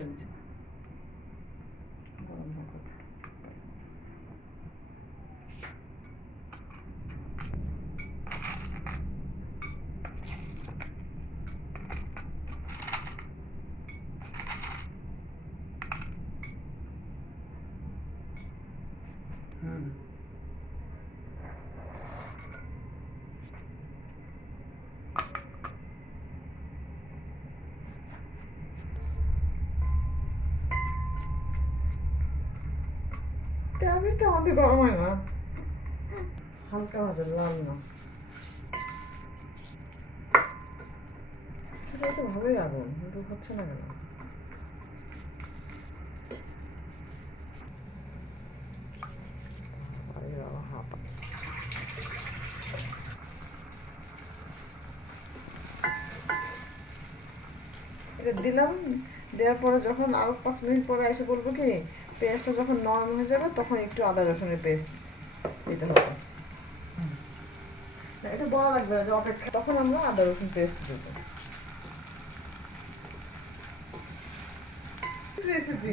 嗯。তেমন আমাদের গরম হয় না হালকা ভাজা লাল না সেটা তো ভালোই আগুন কিন্তু হচ্ছে না কেন এটা দিলাম, দেওয়ার পরে যখন আরও পাঁচ মিনিট পরে এসে বলব কি পেঁয়াজটা যখন নরম হয়ে যাবে, তখন একটু আদা রসুনের পেস্ট দিতে হবে। এটা বলা লাগবে যে অপেক্ষা। তখন আমরা আদা রসুন পেস্ট দেবো। রেসিপি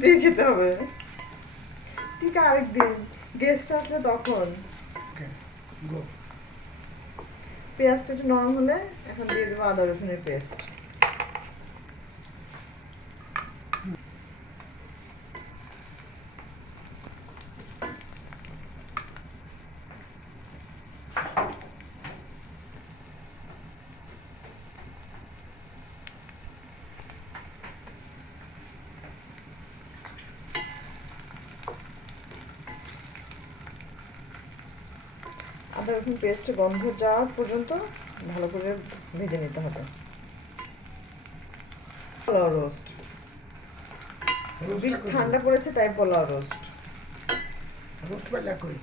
দিয়ে খেতে হবে। ঠিক আরেকদিন। গেস্ট আসলে তখন। গো পেঁয়াজটা একটু নরম হলে এখন দিয়ে দেবো আদা রসুনের পেস্ট। আদা রসুন পেস্ট গন্ধ যাওয়ার পর্যন্ত ভালো করে ভেজে নিতে হবে। পোলাও রোস্ট বেশ ঠান্ডা পড়েছে, তাই পোলাও রোস্ট রোস্ট ভাজা করি।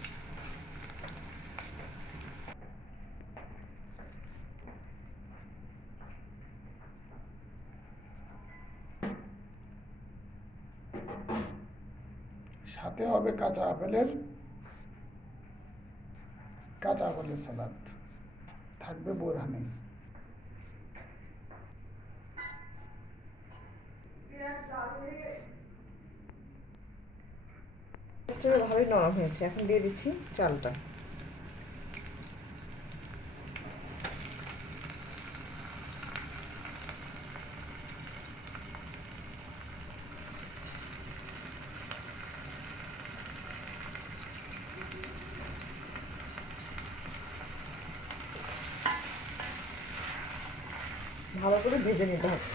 সাথে হবে কাঁচা আপেলের কাঁচা আপেলের সালাদ থাকবে বোরহানি। ভালোই নরম হয়েছে। এখন দিয়ে দিচ্ছি চালটা। ভালো করে ভেজে নিতে হবে।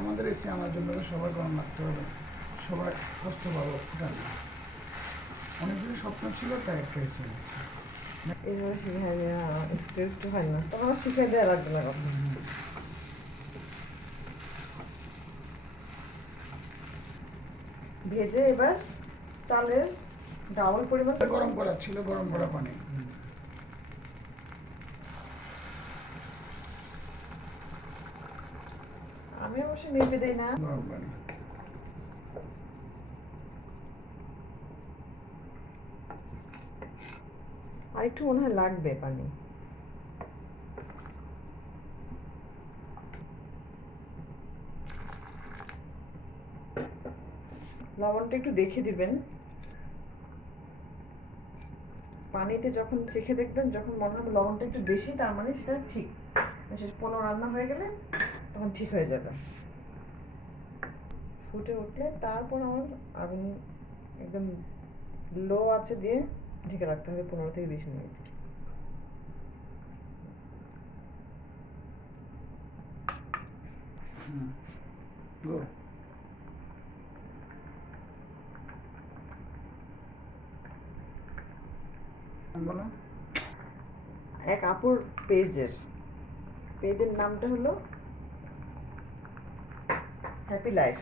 আমাদের এসে আমার জন্য সবাই গরম রাখতে হবে। সবাই কষ্ট পাবো অনেকদিন স্বপ্ন ছিল, তাই একটা এসে শিখাই দেওয়া স্ক্রিপ্ট হয় না তখন আমার শিখাই দেওয়া লাগবে না কখন ভেজে এবার চালের ডাবল পরিমাণ গরম করা ছিল গরম করা পানি। আমি অবশ্য মেপে দেই না। গরম পানি। আর একটু মনে হয় লাগবে পানি। লবণটা একটু দেখে দিবেন। পানিতে যখন চেখে দেখবেন, যখন মনে হবে লবণটা একটু বেশি, তার মানে সেটা ঠিক। শেষ পোলাও রান্না হয়ে গেলে তখন ঠিক হয়ে যাবে। ফুটে উঠলে তারপর আমার আগুন একদম লো আছে দিয়ে ঢেকে রাখতে হবে পনেরো থেকে বিশ মিনিট। এক আপুর পেজের। পেজের নামটা হলো হ্যাপি লাইফ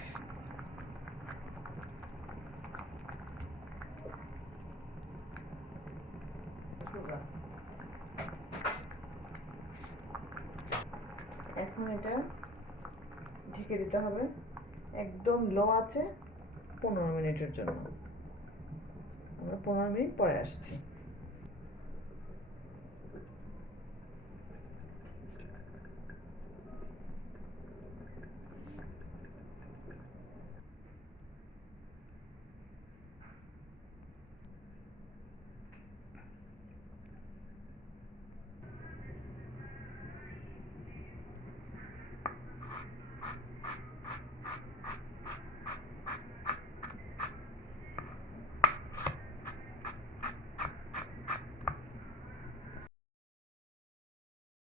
এখন এটা ঢেকে দিতে হবে। একদম লো আছে, পনেরো মিনিটের জন্য। আমরা পনেরো মিনিট পরে আসছি।